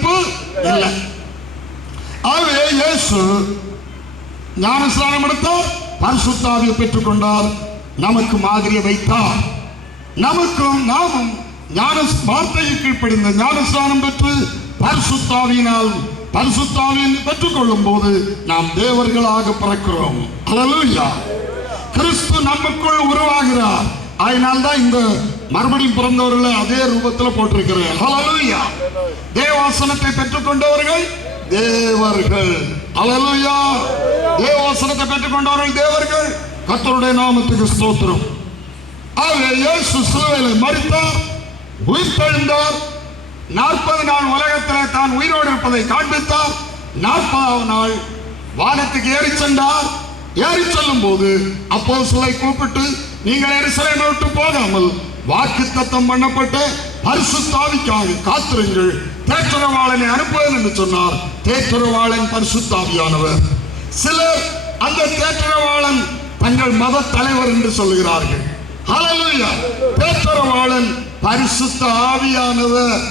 வாய்ப்பு இல்லை. ஆகவே இயேசு ஞானஸ்நானம் எடுத்தார் பரிசுத்தாவியை பெற்றுக்கொண்டார். நமக்கு மாதிரியை வைத்தார். நமக்கும் நாமும் ஞான வார்த்தையை கீழ்ப்படிந்த ஞானஸ்நானம் பெற்று பரிசுத்தாவியினால் பெற்றுக் பெற்றுக்கொள்ளும் போது நாம் தேவர்களாக பிறக்கிறோம். கிறிஸ்து நமக்குள் உருவாகிறார். அதனால் தான் இந்த மறுபடியும் பிறந்தவர்களை அதே ரூபத்தில் போட்டிருக்கிறேன். ஹalleluya தேவாசனத்தை பெற்றுக்கொண்டவர்கள் தேவர்கள். அலலுயா தேவாசனத்தை பெற்றுக்கொண்டவர்கள் தேவர்கள். கத்தருடைய நாமத்துக்கு ஸ்தோத்திரம். ஆகவே இயேசு சிலுவையில் மரித்தார் உயிர்த்தெழுந்தார். நாற்பது நாள் உலகத்தில் தான் உயிரோடு இருப்பதை காண்பித்தார். நாற்பதாவது நாள் வானத்துக்கு ஏறி சென்றார். ஏறி செல்லும் போது அப்போ சிலை கூப்பிட்டு நீங்கள் எருசலேமை விட்டு போகாமல் வாக்கு தத்தம் பண்ணப்பட்ட பரிசுத்தாவிக்காக காத்திருங்கள். தேற்றரவாளனை அனுப்புவேன் என்று சொன்னார். தேற்றரவாளன் பரிசுத்தாவியானவர் சிலர் அந்த தேற்றரவாளன் தங்கள் மத தலைவர் என்று சொல்லுகிறார்கள் ஹalleluya! பரிசுத்த ஆவியானவர்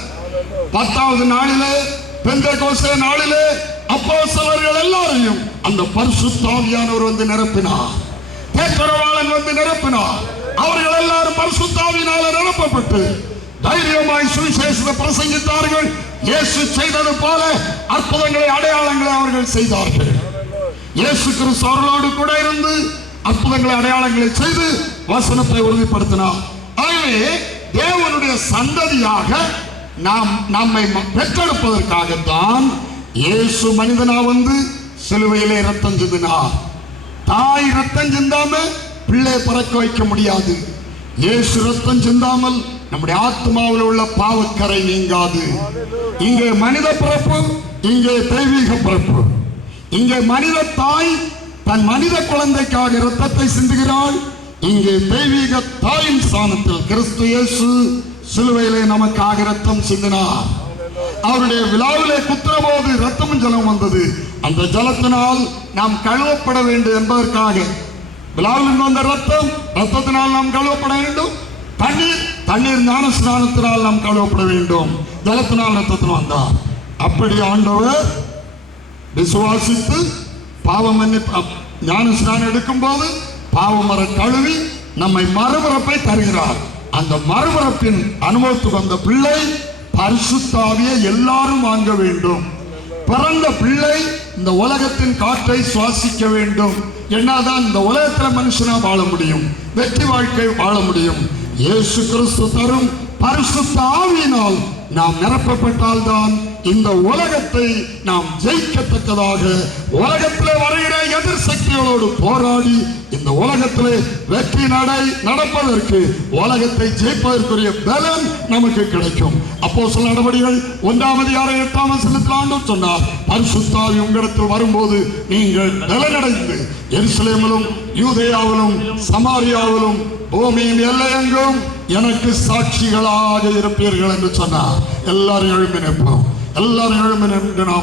பத்தாவது நாளிலே பெந்தகோஸ்தே நாளிலே அப்போஸ்தலர்கள் எல்லாரையும் அந்த பரிசுத்தாவியானவர் வந்து நிரப்பினார். பேப்பரவாளன் வந்து நிரப்பினார். அவர்கள் எல்லாரும் பரிசுத்தாவினால நிரப்பப்பட்டு தைரியமாய் சுவிசேஷத்தை பிரசங்கித்தார்கள். இயேசு செய்தது போல அற்புதங்களை அடையாளங்களை அவர்கள் செய்தார்கள். இயேசு கிறிஸ்து அவர்களோடு கூட இருந்து அற்புதங்களை அடையாளங்களை செய்து வசனத்தை உறுதிப்படுத்தினார். ஆகவே தேவனுடைய சந்ததியாக நாம் நம்மை பெற்றெடுப்பதற்காகத்தான் இயேசு மனிதனா வந்து சிலுவையிலே ரத்தம் சிந்தினா தாய் ரத்தம் சிந்தாம பிள்ளை பறக்க வைக்க முடியாது. இயேசு ரத்தம் சிந்தாமல் நம்முடைய ஆத்மாவில் உள்ள பாவக்கரை நீங்காது. இங்கே மனித பிறப்பு இங்கே தெய்வீக பிறப்பு. இங்கே மனித தாய் தன் மனித குழந்தைக்காக ரத்தத்தை சிந்துகிறாள். இங்கே தெய்வீக தாயின் ஸ்தானத்தில் கிறிஸ்து இயேசு சிலுவையிலே நமக்காக ரத்தம் சிந்தினார். அவருடைய விழாவிலே குத்துற போது ரத்தமும் ஜலம் வந்தது. அந்த ஜலத்தினால் நாம் கழுவப்பட வேண்டும் என்பதற்காக விழாவில் வந்த ரத்தம் ரத்தத்தினால் நாம் கழுவப்பட வேண்டும். தண்ணீர் தண்ணீர் ஞான ஸ்நானத்தினால் நாம் கழுவப்பட வேண்டும். ஜலத்தினால் ரத்தத்தில் வந்தார். அப்படி ஆண்டவர் விசுவாசித்து பாவம் ஞான ஸ்நானம் எடுக்கும்போது பாவமர கழுவி நம்மை மறுபிறப்பை தருகிறார். அந்த மறுபிறப்பின் அனுபவத்துக்கு வந்த பிள்ளை பரிசுத்தாவிய எல்லாரும் வாங்க வேண்டும். பிறந்த பிள்ளை இந்த உலகத்தின் காற்றை சுவாசிக்க வேண்டும். என்னதான் இந்த உலகத்துல மனுஷனா வாழ முடியும். வெற்றி வாழ்க்கை வாழ முடியும். இயேசு கிறிஸ்து தரும் பரிசுத்த ஆவியினால் நாம் நிரப்பப்பட்டால்தான் இந்த உலகத்தை நாம் ஜெயிக்கத்தக்கதாக உலகத்திலே வருகிற எதிர் சக்திகளோடு போராடி இந்த உலகத்திலே வெற்றி நடை நடப்பதற்கு உலகத்தை ஜெயிப்பதற்குரிய பலன் நமக்கு கிடைக்கும். அப்போ சில நடவடிக்கைகள் ஒன்றாவது அதிகாரம் எட்டாம் வசனத்தில் ஆண்டும் சொன்னார் பரிசுத்தாவி உங்களிடத்தில் வரும்போது நீங்கள் பலனடைந்து எருசலேமிலும் யூதேயாவிலும் சமாரியாவிலும் பூமியின் எல்லையெங்கும் எனக்கு சாட்சிகளாக இருப்பீர்கள் என்று சொன்னார். எல்லாரும் எழுப்பி நிற்போம். எல்லாரும் எழுப்பி நின்று நாம்